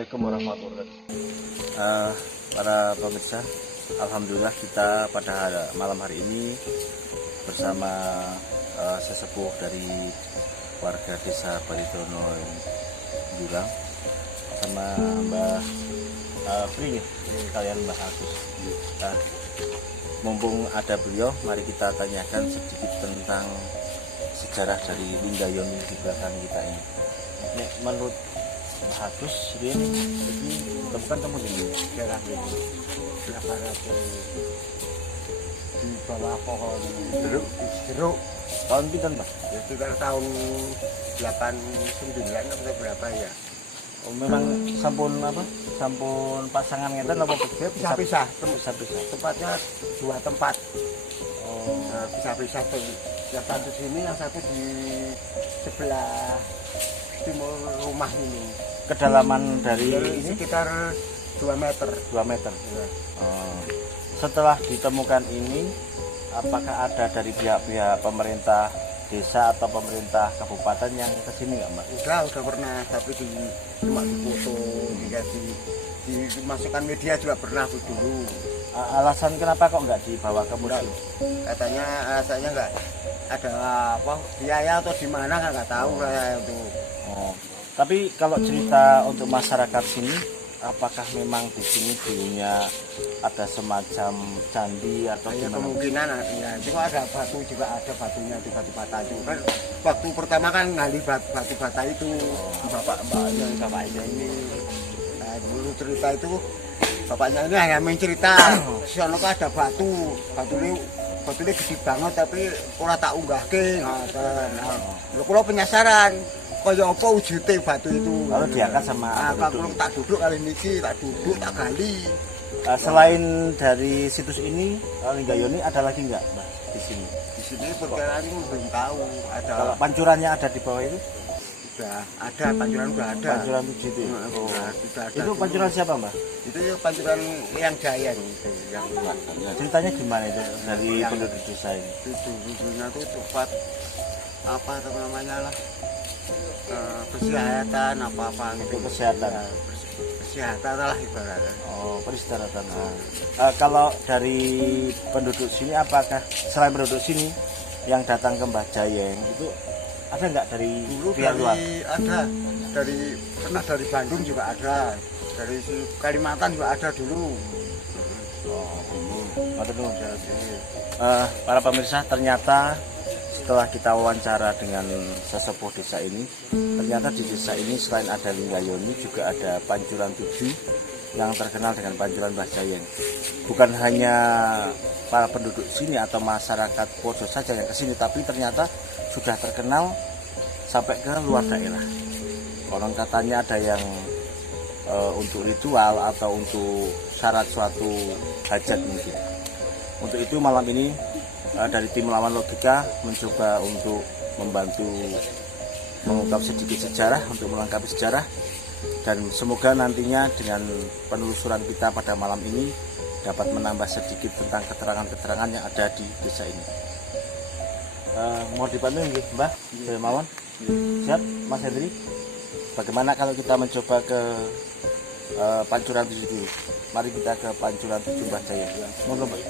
Assalamualaikum warahmatullahi wabarakatuh. Para pemirsa, alhamdulillah kita pada malam hari ini bersama sesepuh dari warga desa Balidono Jurang sama Mbah Pri, kalian Mbah Agus. Mumpung ada beliau, mari kita tanyakan sedikit tentang sejarah dari Linggayoni di belakang kita ini. Menurut Mbah Agus, ini temukan temu ini Daerah ini berapa ratus di bawah pohon jeruk. tahun pinten Mbah? Ya sekitar tahun 89 atau berapa ya. Oh, memang sampun apa? Sampun pasangan ngeten apa beda Pisah-pisah. pisah-pisah. Tempatnya dua tempat. Oh, Nah, pisah-pisah tuh. Yang satu sini, yang satu di sebelah timur rumah ini. kedalaman dari Jadi ini sekitar 2 meter. 2 meter. Ya. Oh. Setelah ditemukan ini, apakah ada dari pihak-pihak pemerintah desa atau pemerintah kabupaten yang kesini nggak Mbak? Udah pernah, tapi cuma difoto, dimasukkan media juga pernah dulu. Alasan kenapa kok nggak dibawa ke museum? Katanya nggak ada apa biaya atau di mana nggak tahu lah itu. Oh. Tapi kalau cerita untuk masyarakat sini, apakah memang di sini dulunya ada semacam candi atau Ya, gimana? kemungkinan ya. Itu ada batu juga, ada batunya di batu bata itu kan. Waktu pertama kan ngali batu bata itu bapaknya ini. Nah, dulu cerita itu bapaknya ini hanya main cerita. Soalnya kan ada batu ini gede banget tapi ora tak unggahke ngoten. Nah, kalau penasaran kaya apa wujute batu itu. Lalu diangkat sama kalau tak duduk kali niki, tak gali. Selain dari situs ini, Linggayoni ada lagi nggak Mbak di sini? Di sini perkiraan belum tahu ada. Kalau pancurannya ada di bawah itu? Sudah ada, pancuran sudah ada. Pancuran 7 itu ya? Sudah ada. Itu pancuran siapa Mbak? Itu ya pancuran yang jaya nih, yang Ceritanya gimana itu dari penduduk desa ini? dulunya tuh tempat apa namanya lah, kesehatan apa gitu. Untuk kesehatan. Ya, kesehatan lah ibaratnya. Oh, peristirahatan. Kalau dari penduduk sini, apakah selain penduduk sini yang datang ke Mbah Jayeng itu ada nggak dari Dulu pihak luar? ada, pernah dari Bandung juga ada, dari Kalimantan juga ada dulu. Para pemirsa, ternyata setelah kita wawancara dengan sesepuh desa ini, ternyata di desa ini selain ada Linggayoni juga ada Pancuran 7 yang terkenal dengan Pancuran Mbah Jayeng. Bukan hanya para penduduk sini atau masyarakat Poso saja yang kesini, tapi ternyata sudah terkenal sampai ke luar daerah. Orang katanya ada yang untuk ritual atau untuk syarat suatu hajat mungkin. Untuk itu malam ini dari tim Lawan Logika mencoba untuk membantu mengungkap sedikit sejarah, untuk melengkapi sejarah, dan semoga nantinya dengan penelusuran kita pada malam ini dapat menambah sedikit tentang keterangan-keterangan yang ada di desa ini. Mau dibantu nggih Mbah Mawon? Siap Mas Hendri? Bagaimana kalau kita mencoba ke Pancuran 7 dulu? Mari kita ke Pancuran 7 Mbah Jayeng. Monggo Mbak.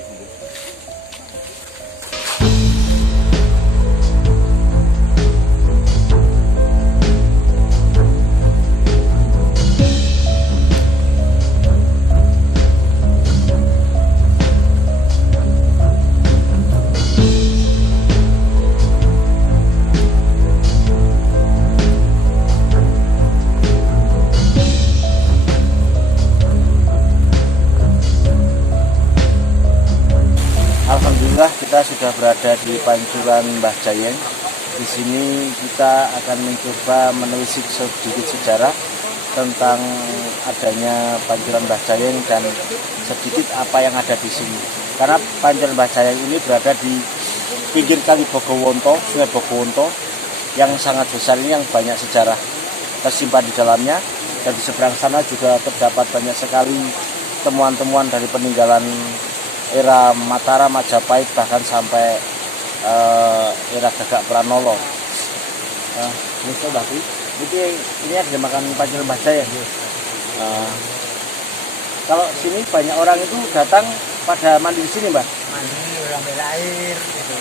Alhamdulillah kita sudah berada di Pancuran Mbah Jayeng. Di sini kita akan mencoba menelisik sedikit sejarah tentang adanya Pancuran Mbah Jayeng dan sedikit apa yang ada di sini. Karena Pancuran Mbah Jayeng ini berada di pinggir kali Bogowonto, Sungai Bogowonto yang sangat besar ini, yang banyak sejarah tersimpan di dalamnya. Dan di seberang sana juga terdapat banyak sekali temuan-temuan dari peninggalan era Mataram, Majapahit, bahkan sampai era Gagak Pranolo. Ini coba sih, ini ada makan Pancuran Mbah Jayeng. Eh, kalau sini banyak orang itu datang pada mandi di sini, Mbak. Mandi ambil air gitu.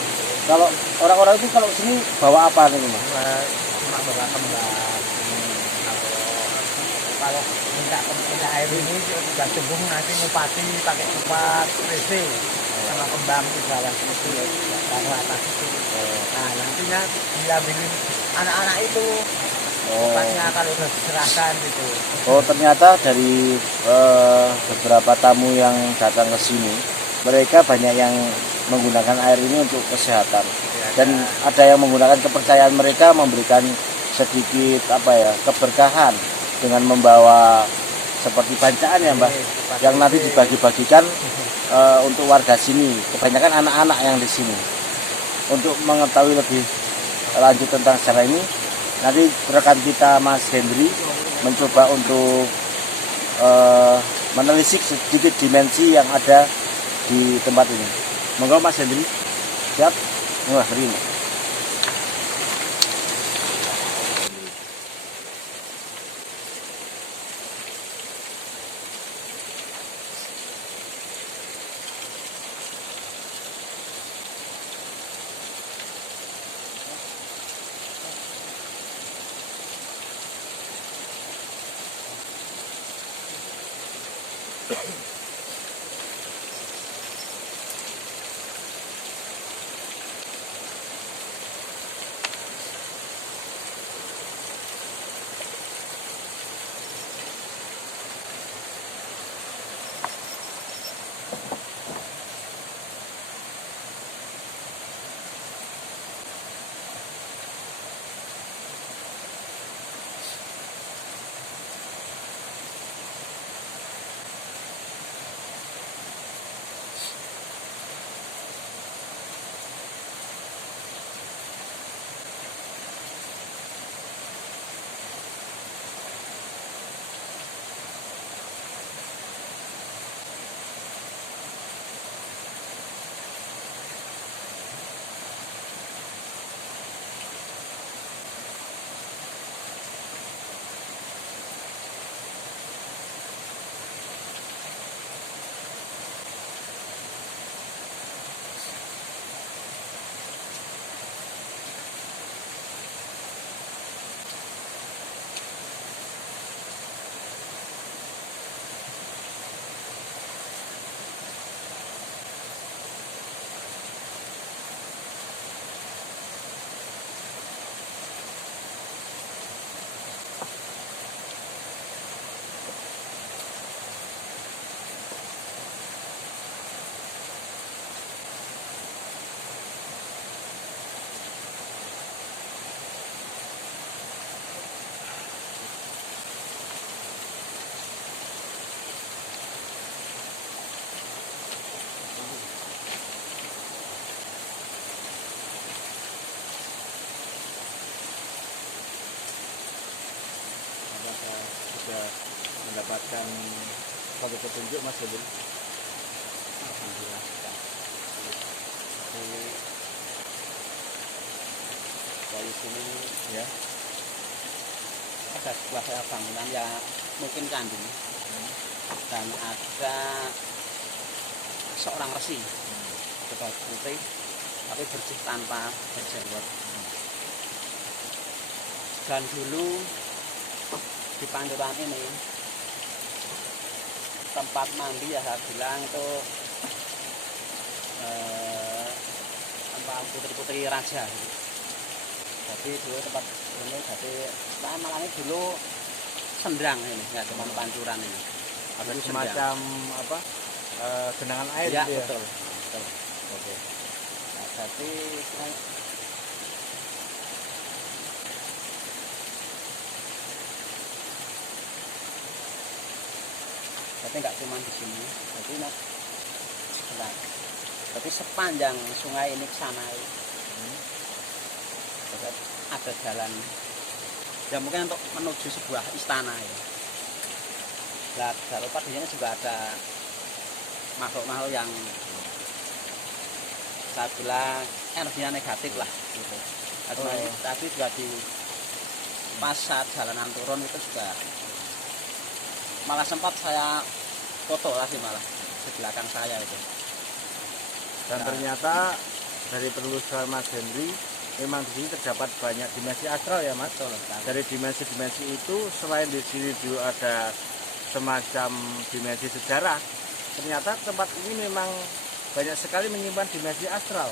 Kalau orang-orang itu kalau sini bawa apa nih, Mbak? Cuma bawa kembang. Kalau minta air ini sudah cembung nanti ngupati pakai kupat rese sama kembang di bawah itu bawah atas itu. Nah nantinya diambilin anak-anak itu kupatnya kalau sudah diserahkan gitu. Oh, ternyata dari beberapa tamu yang datang ke sini, mereka banyak yang menggunakan air ini untuk kesehatan. Dan ada yang menggunakan kepercayaan mereka memberikan sedikit keberkahan dengan membawa seperti bancaan ya, Mbak, yang nanti dibagi-bagikan untuk warga sini. Kebanyakan anak-anak yang di sini. Untuk mengetahui lebih lanjut tentang sejarah ini, nanti rekan kita Mas Hendri mencoba untuk menelisik sedikit dimensi yang ada di tempat ini. Monggo Mas Hendri, siap? Wah, ini. Sudah mendapatkan satu petunjuk Mas Hendri? Alhamdulillah. Dari sini Ya. ada sebuah bangunan ya mungkin candi dan ada seorang resi berbaju putih tapi bersih tanpa berjenggot. Dan dulu di Pancuran ini tempat mandi ya saya bilang itu tempat putri-putri raja. Jadi dulu tempat ini jadi malah ini dulu sendrang ini, nggak cuma Pancuran ini. Ada semacam genangan air Ya, gitu ya? betul. Betul. Oke. Nah, jadi nggak cuma di sini. Jadi sepanjang sungai ini ke sana ada jalan ya mungkin untuk menuju sebuah istana ya. Nah, jangan lupa di sini juga ada makhluk-makhluk yang saya bilang energinya negatif lah gitu. Tapi juga di pas saat jalanan turun itu juga malah sempat saya foto lagi malah di belakang saya itu. Dan ternyata dari penelusuran Mas Henry, memang di sini terdapat banyak dimensi astral ya Mas. Betul. Dari dimensi-dimensi itu selain di sini juga ada semacam dimensi sejarah. Ternyata tempat ini memang banyak sekali menyimpan dimensi astral.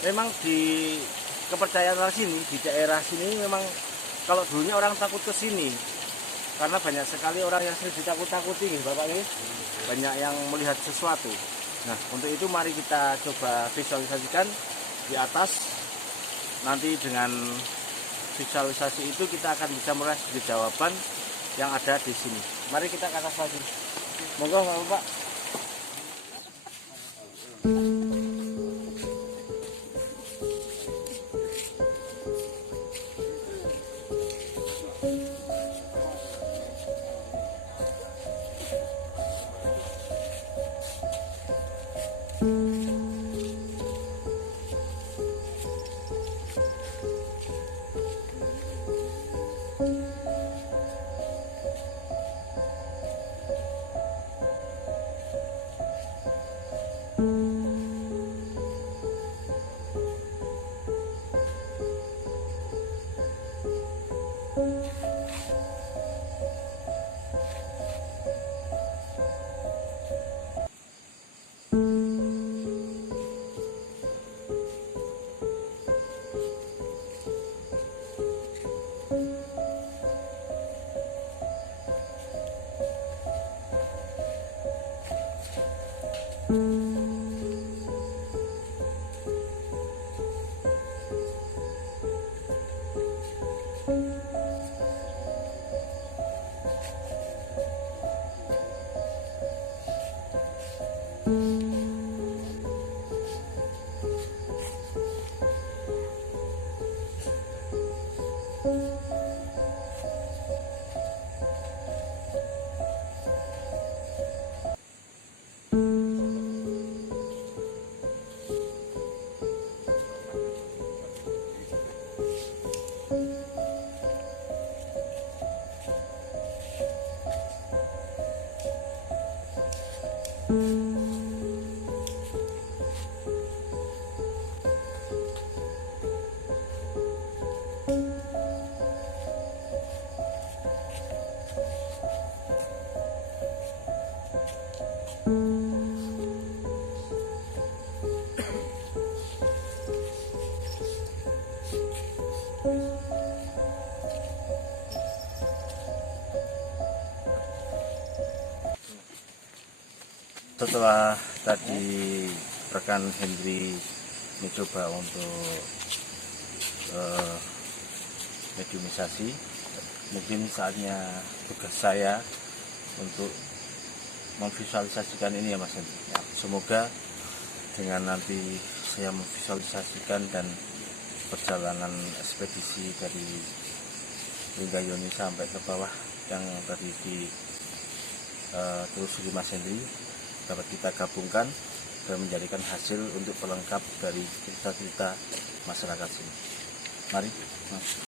Memang di kepercayaan orang sini, di daerah sini memang kalau dulunya orang takut ke sini karena banyak sekali orang yang sering ditakut-takuti, Bapak ini banyak yang melihat sesuatu. Nah, untuk itu mari kita coba visualisasikan di atas. Nanti dengan visualisasi itu kita akan bisa meraih sedikit jawaban yang ada di sini. Mari kita ke atas lagi. Monggo Bapak. Setelah tadi rekan Henry mencoba untuk mediumisasi, mungkin saatnya tugas saya untuk memvisualisasikan ini ya Mas Henry. Ya, semoga dengan nanti saya memvisualisasikan dan perjalanan ekspedisi dari Linggayoni sampai ke bawah yang tadi ditelusuri Mas Henry dapat kita gabungkan dan menjadikan hasil untuk pelengkap dari cerita-cerita masyarakat sini. Mari, Mas.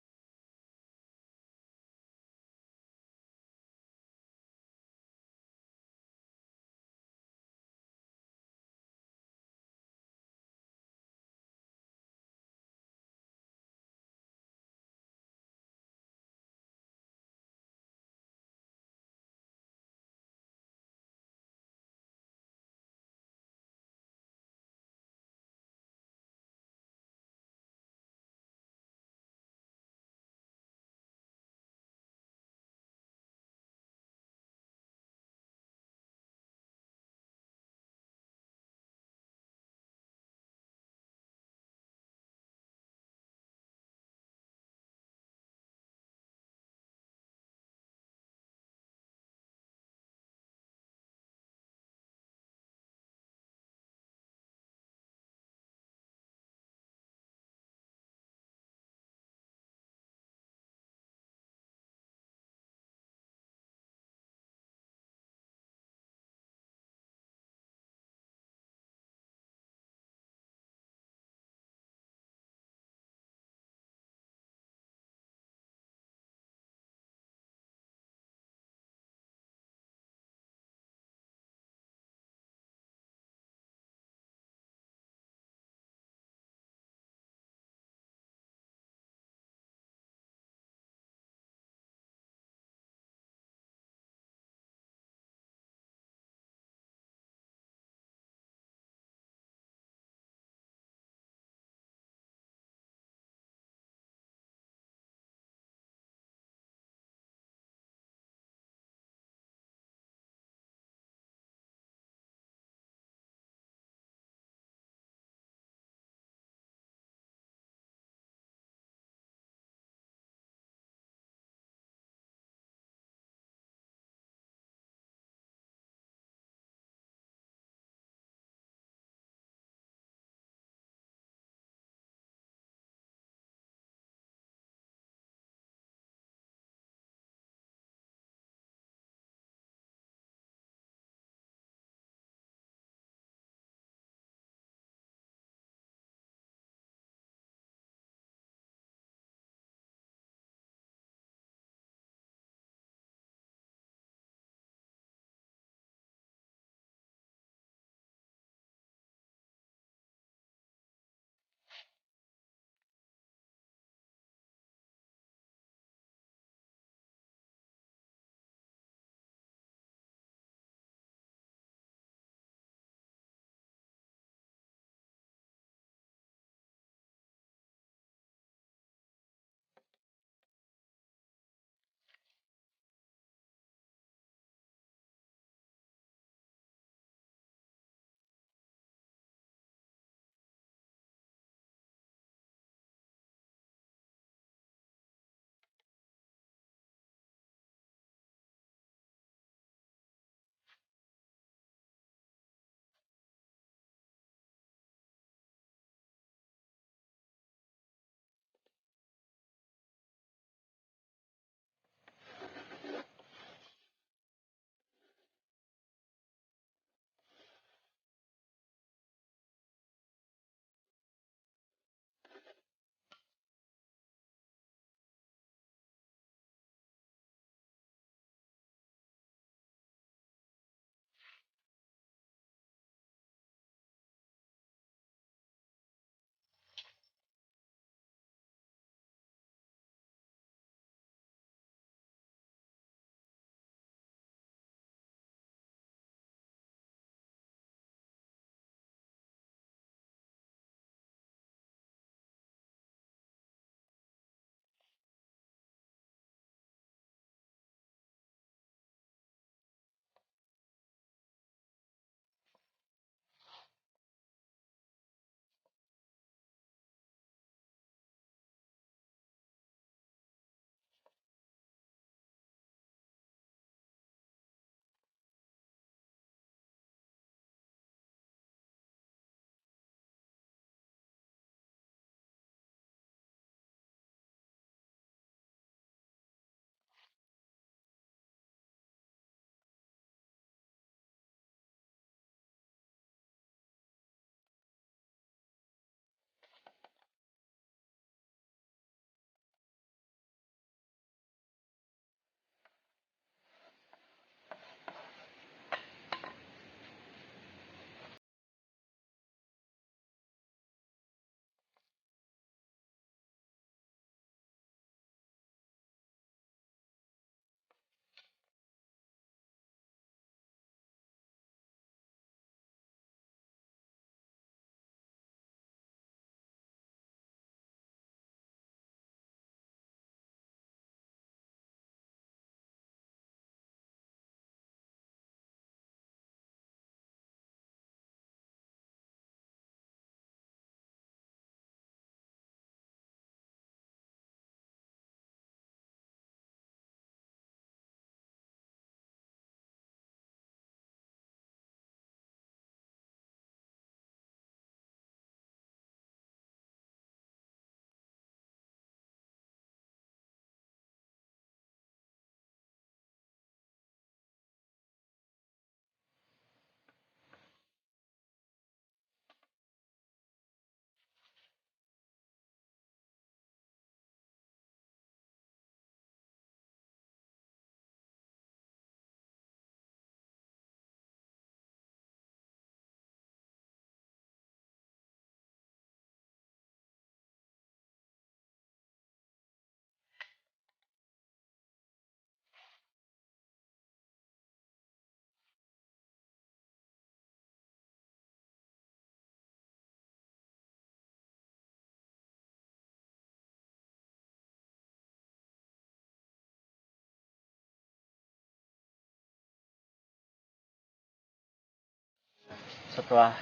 setelah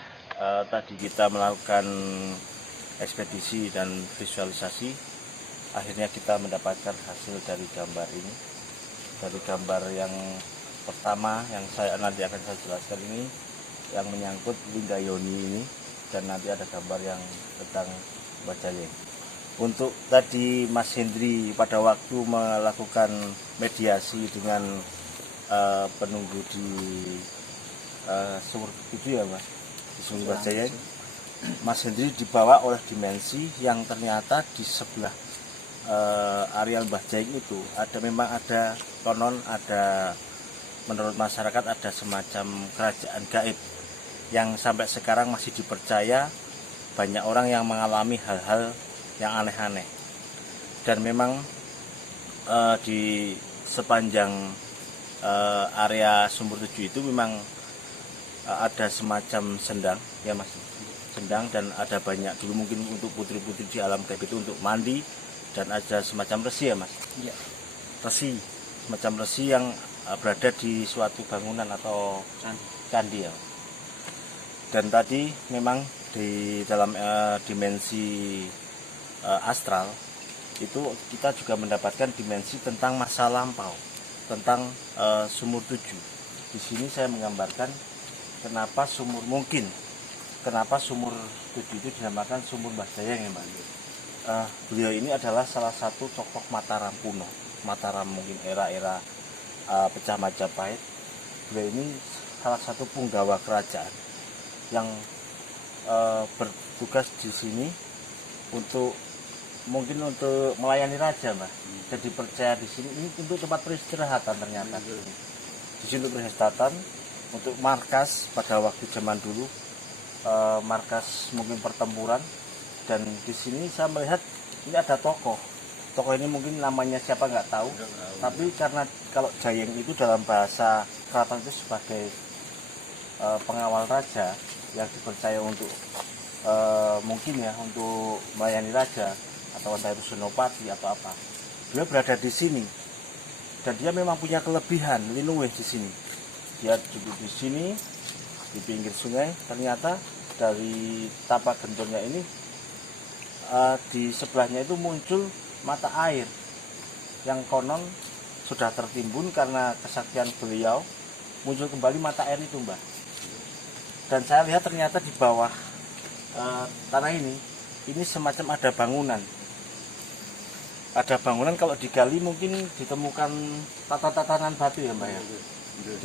tadi kita melakukan ekspedisi dan visualisasi, akhirnya kita mendapatkan hasil dari gambar ini. Dari gambar yang pertama yang nanti akan saya jelaskan ini, yang menyangkut Linggayoni ini, dan nanti ada gambar yang tentang Bajayeng. Untuk tadi Mas Hendri pada waktu melakukan mediasi dengan penunggu di Sumur 7 ya Mas, di Sumur Bajayeng, Mas Hendri dibawa oleh dimensi yang ternyata di sebelah areal Bajayeng itu memang ada konon, ada menurut masyarakat ada semacam kerajaan gaib yang sampai sekarang masih dipercaya banyak orang yang mengalami hal-hal yang aneh-aneh. Dan memang di sepanjang area Sumur 7 itu memang ada semacam sendang ya Mas, sendang, dan ada banyak dulu mungkin untuk putri-putri di alam gaib itu untuk mandi, dan ada semacam resi ya Mas. Iya. Resi, semacam resi yang berada di suatu bangunan atau candi ya. Dan tadi memang di dalam dimensi astral itu kita juga mendapatkan dimensi tentang masa lampau, tentang Sumur 7. Di sini saya menggambarkan kenapa Sumur 7 itu dinamakan Sumur Bajayeng ya Mbak. Beliau ini adalah salah satu tokoh Mataram kuno, Mataram mungkin era-era pecah Majapahit. Beliau ini salah satu punggawa kerajaan yang bertugas di sini untuk mungkin untuk melayani raja Mbak. Jadi percaya di sini ini untuk tempat peristirahatan ternyata. Di sini untuk peristirahatan, untuk markas pada waktu zaman dulu, markas mungkin pertempuran. Dan di sini saya melihat ini ada tokoh ini mungkin namanya siapa nggak tahu, tapi karena kalau Jayeng itu dalam bahasa keraton itu sebagai pengawal raja yang dipercaya untuk mungkin ya untuk melayani raja, atau entah itu senopati atau apa. Dia berada di sini dan dia memang punya kelebihan linuwih di sini. Dia duduk di sini di pinggir sungai. Ternyata dari tapak gentornya ini di sebelahnya itu muncul mata air yang konon sudah tertimbun karena kesaktian beliau, muncul kembali mata air itu Mbak. Dan saya lihat ternyata di bawah tanah ini semacam ada bangunan. Ada bangunan, kalau digali mungkin ditemukan tatanan batu ya Mbak ya.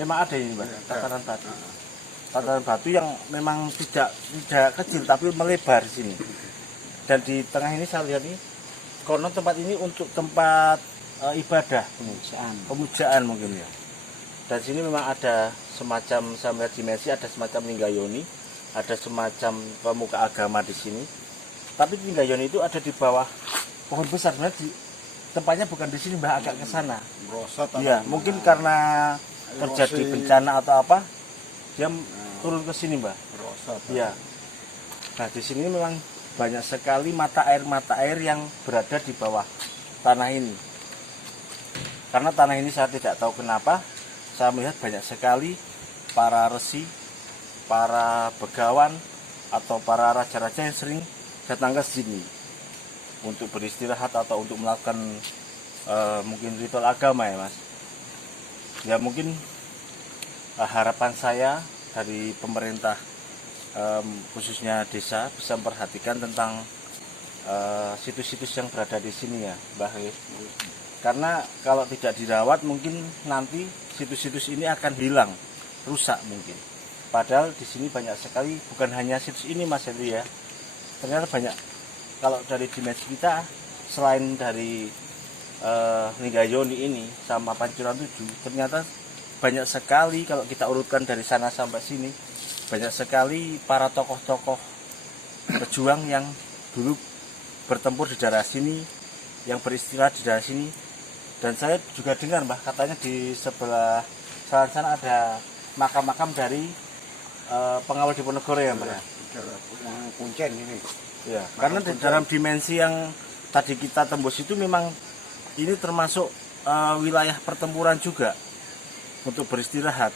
Memang ada ini Mbak, tatanan batu. Tatanan batu yang memang tidak kecil tapi melebar di sini. Dan di tengah ini saya lihat ini konon tempat ini untuk tempat ibadah, pemujaan mungkin ya. Dan sini memang ada semacam, saya melihat dimensi ada semacam Linggayoni, ada semacam pemuka agama di sini. Tapi Linggayoni itu ada di bawah pohon besar, sebenarnya tempatnya bukan di sini Mbak, agak ke sana. Iya, mungkin karena terjadi bencana atau apa, dia turun ke sini Mbak. Iya. Nah di sini memang banyak sekali mata air yang berada di bawah tanah ini. Karena tanah ini saya tidak tahu kenapa, saya melihat banyak sekali para resi, para begawan, atau para raja-raja yang sering datang ke sini untuk beristirahat atau untuk melakukan mungkin ritual agama ya Mas. Ya mungkin harapan saya dari pemerintah, khususnya desa, bisa memperhatikan tentang situs-situs yang berada di sini ya Mbah. Karena kalau tidak dirawat mungkin nanti situs-situs ini akan hilang, rusak mungkin. Padahal di sini banyak sekali, bukan hanya situs ini Mas Henry ya. Ternyata banyak, kalau dari dimensi kita, selain dari Linggayoni ini sama Pancuran 7, ternyata banyak sekali kalau kita urutkan dari sana sampai sini, banyak sekali para tokoh-tokoh pejuang yang dulu bertempur di daerah sini, yang beristirahat di daerah sini. Dan saya juga dengar Mbah, katanya di sebelah sana ada makam-makam dari pengawal Diponegoro ya Mbah. Kuncen ini. Ya, karena di dalam dimensi yang tadi kita tembus itu memang ini termasuk wilayah pertempuran juga untuk beristirahat.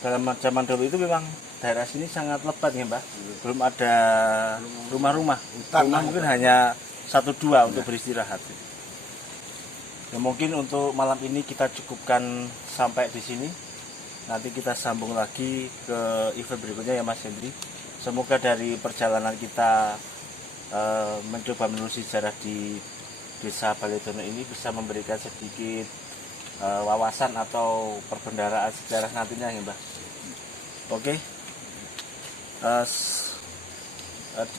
Dalam zaman dulu itu memang daerah sini sangat lebat ya Mbak. Belum ada rumah-rumah. Hutan Rumah lah. mungkin hanya 1-2 untuk beristirahat. Ya, mungkin untuk malam ini kita cukupkan sampai di sini. Nanti kita sambung lagi ke event berikutnya ya Mas Hendri. Semoga dari perjalanan kita mencoba menelusuri sejarah di Desa Baletono ini bisa memberikan sedikit wawasan atau perbendaharaan sejarah nantinya ya Mbak. Oke.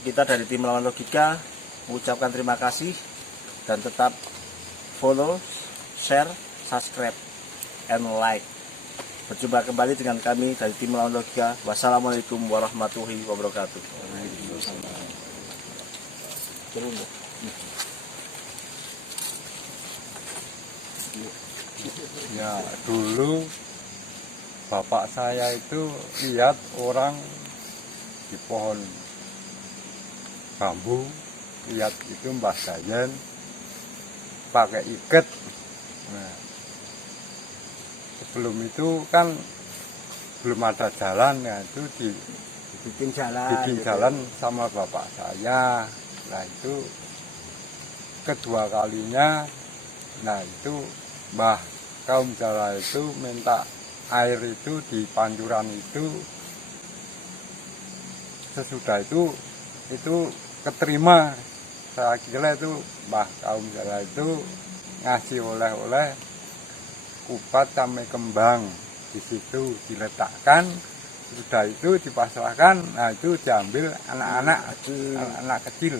Kita dari tim Melawan Logika mengucapkan terima kasih dan tetap follow, share, subscribe, and like. Berjumpa kembali dengan kami dari tim Melawan Logika. Wassalamualaikum warahmatullahi wabarakatuh. Ya, dulu bapak saya itu lihat orang di pohon bambu, lihat itu Mbah Dayen pakai iket. Nah, sebelum itu kan belum ada jalan, ya itu bikin jalan dibikin gitu. jalan sama bapak saya. Nah itu kedua kalinya, nah itu Mbah kaum Jawa itu minta air itu di pancuran itu. Sesudah itu keterima. Saya kira itu Mbah kaum Jawa itu ngasih oleh-oleh kupat sama kembang, di situ diletakkan. Sudah itu dipasrahkan, nah itu diambil anak-anak kecil.